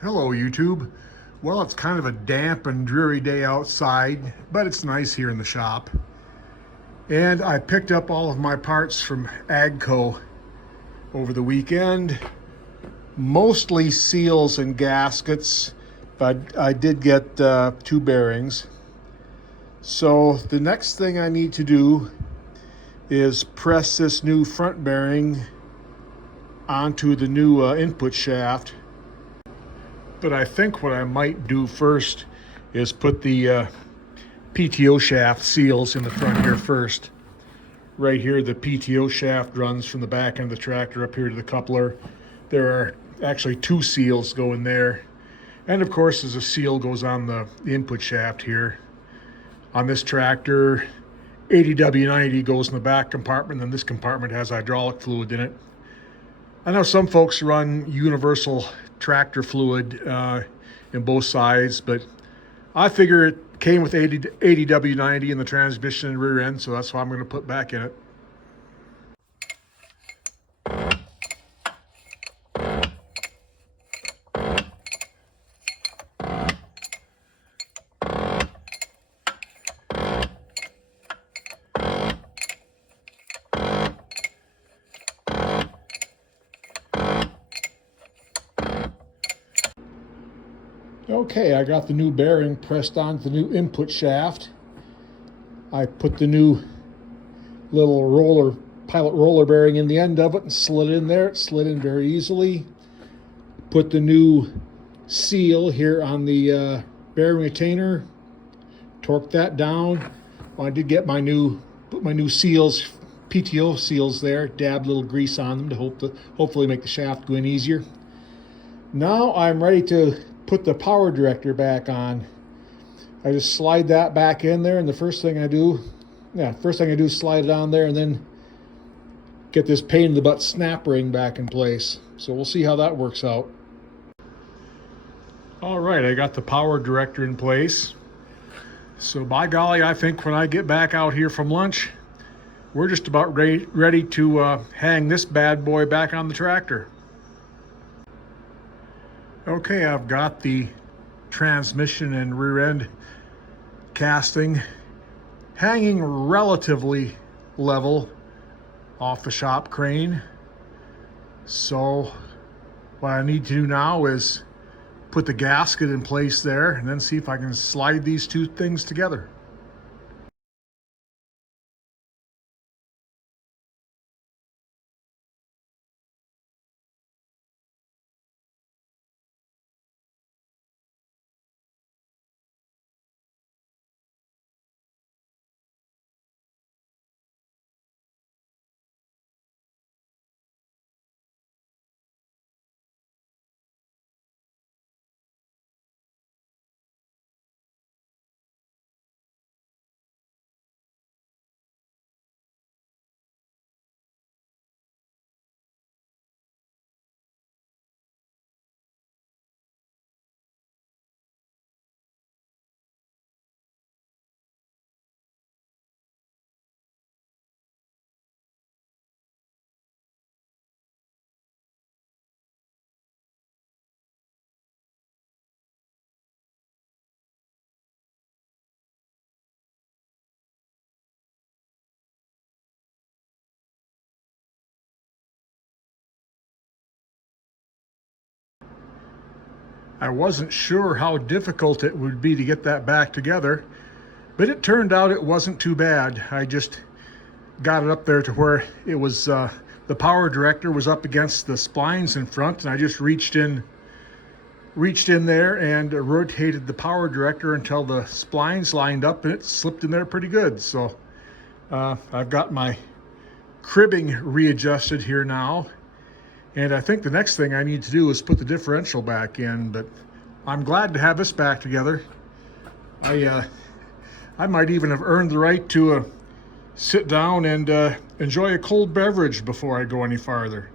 Hello YouTube. Well, it's kind of a damp and dreary day outside, but it's nice here in the shop. And I picked up all of my parts from Agco over the weekend. Mostly seals and gaskets, but I did get 2 bearings. So the next thing I need to do is press this new front bearing onto the new input shaft. But I think what I might do first is put the PTO shaft seals in the front here first. Right here, the PTO shaft runs from the back end of the tractor up here to the coupler. There are actually 2 seals going there. And of course, there's a seal goes on the input shaft here. On this tractor, 80W90 goes in the back compartment, and this compartment has hydraulic fluid in it. I know some folks run universal tractor fluid in both sides, but I figure it came with 80W90 in the transmission and rear end, so that's what I'm going to put back in it. Okay, I got the new bearing pressed onto the new input shaft. I put the new little pilot roller bearing in the end of it and slid it in there. It slid in very easily. Put the new seal here on the bearing retainer. Torqued that down. Well, I did get put my new seals, PTO seals there. Dabbed a little grease on them to hopefully make the shaft go in easier. Now I'm ready to put the power director back on. I just slide that back in there, and the first thing I do is slide it on there and then get this pain in the butt snap ring back in place. So we'll see how that works out. All right, I got the power director in place. So by golly, I think when I get back out here from lunch, we're just about ready to hang this bad boy back on the tractor. Okay, I've got the transmission and rear end casting hanging relatively level off the shop crane. So what I need to do now is put the gasket in place there and then see if I can slide these 2 things together. I wasn't sure how difficult it would be to get that back together, but it turned out it wasn't too bad. I just got it up there to where it was, the power director was up against the splines in front, and I just reached in there and rotated the power director until the splines lined up, and it slipped in there pretty good. So I've got my cribbing readjusted here now. And I think the next thing I need to do is put the differential back in, but I'm glad to have this back together. I might even have earned the right to sit down and enjoy a cold beverage before I go any farther.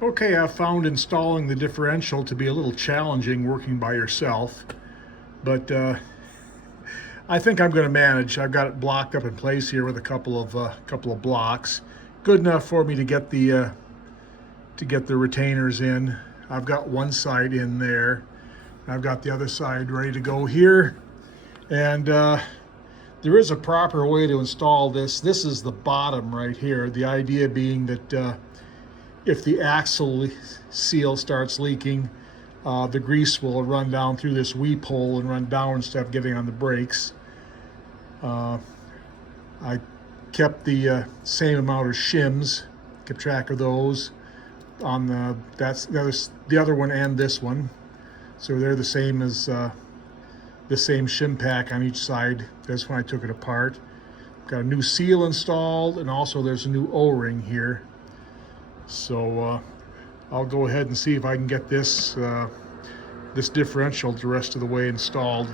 Okay, I've found installing the differential to be a little challenging working by yourself, but I think I'm going to manage. I've got it blocked up in place here with a couple of blocks. Good enough for me to get the to get the retainers in. I've got one side in there. I've got the other side ready to go here. And there is a proper way to install this. This is the bottom right here. The idea being that if the axle seal starts leaking, the grease will run down through this weep hole and run down instead of getting on the brakes. I kept the same amount of shims, kept track of those on that's the other one and this one. So they're the same as the same shim pack on each side. That's when I took it apart. Got a new seal installed, and also there's a new O-ring here. So I'll go ahead and see if I can get this this differential the rest of the way installed.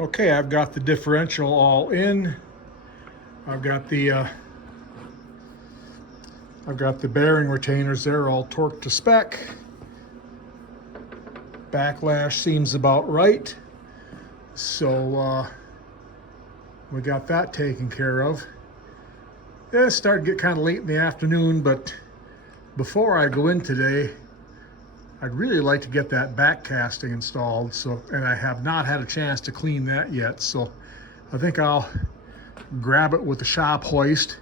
Okay, I've got the differential all in. I've got the bearing retainers there all torqued to spec. Backlash seems about right. So we got that taken care of. Yeah, it started to get kind of late in the afternoon, but before I go in today, I'd really like to get that back casting installed. So, and I have not had a chance to clean that yet. So I think I'll grab it with the shop hoist,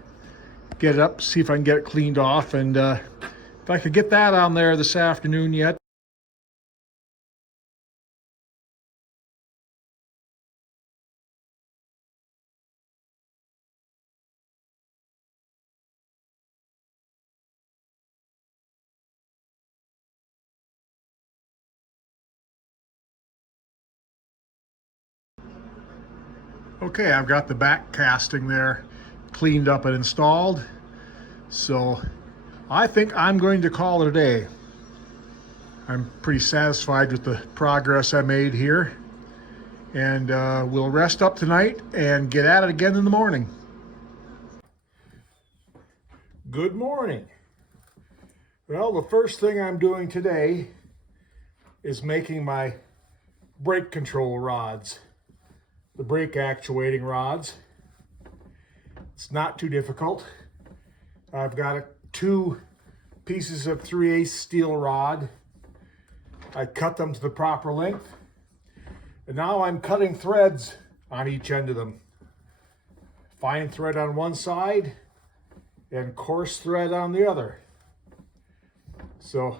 get it up, see if I can get it cleaned off. And if I could get that on there this afternoon yet. Okay, I've got the back casting there cleaned up and installed. So I think I'm going to call it a day. I'm pretty satisfied with the progress I made here. And we'll rest up tonight and get at it again in the morning. Good morning. Well, the first thing I'm doing today is making my brake control rods. The brake actuating rods. It's not too difficult. I've got 2 pieces of 3/8 steel rod. I cut them to the proper length. And now I'm cutting threads on each end of them. Fine thread on one side and coarse thread on the other. So,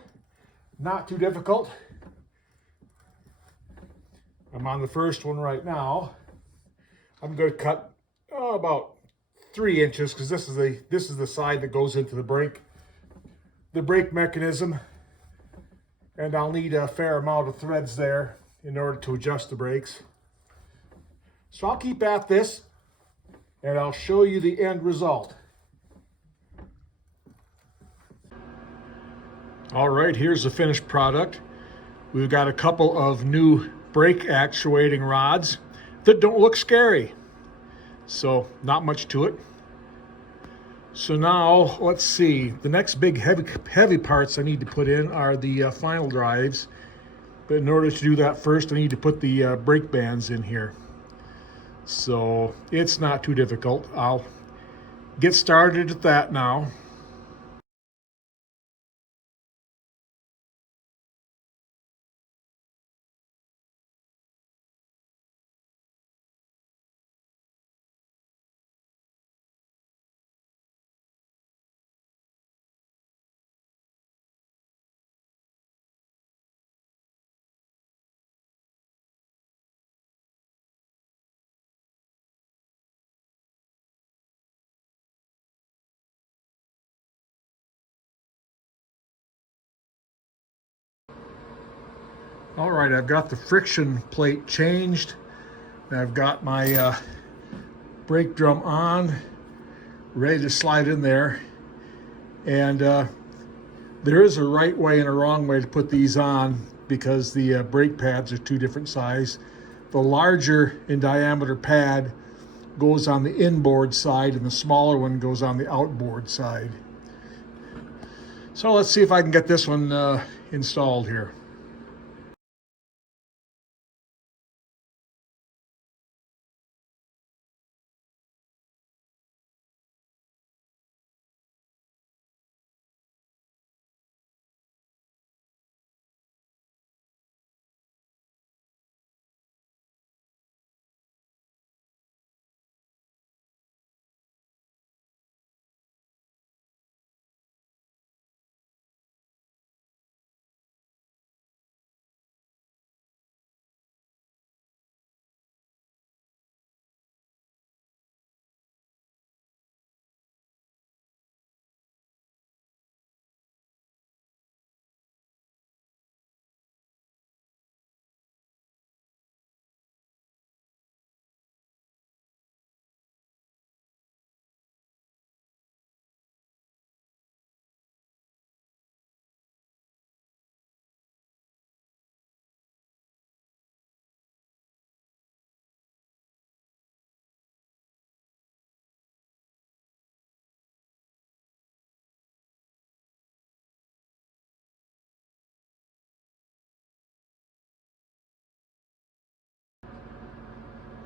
not too difficult. I'm on the first one right now. I'm going to cut about 3 inches because this is the side that goes into the brake mechanism, and I'll need a fair amount of threads there in order to adjust the brakes. So I'll keep at this, and I'll show you the end result. All right, here's the finished product. We've got a couple of new brake actuating rods that don't look scary. So not much to it. So now let's see. The next big heavy parts I need to put in are the final drives. But in order to do that first, I need to put the brake bands in here. So it's not too difficult. I'll get started at that now. All right, I've got the friction plate changed. I've got my brake drum on, ready to slide in there. And there is a right way and a wrong way to put these on because the brake pads are 2 different sizes. The larger in diameter pad goes on the inboard side and the smaller one goes on the outboard side. So let's see if I can get this one installed here.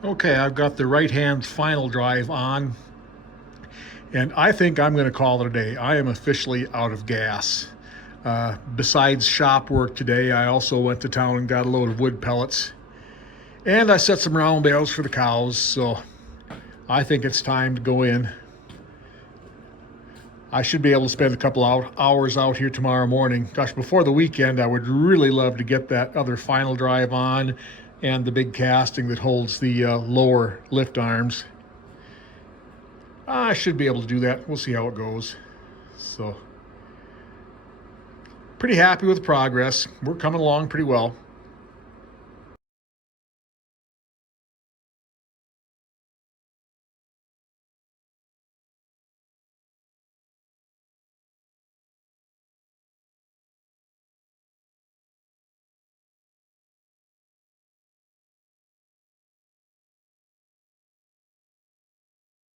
Okay, I've got the right-hand final drive on, and I think I'm going to call it a day. I am officially out of gas. Besides shop work today, I also went to town and got a load of wood pellets, and I set some round bales for the cows, so I think it's time to go in. I should be able to spend a couple hours out here tomorrow morning. Gosh, before the weekend, I would really love to get that other final drive on and the big casting that holds the lower lift arms. I should be able to do that. We'll see how it goes. So, pretty happy with progress. We're coming along pretty well.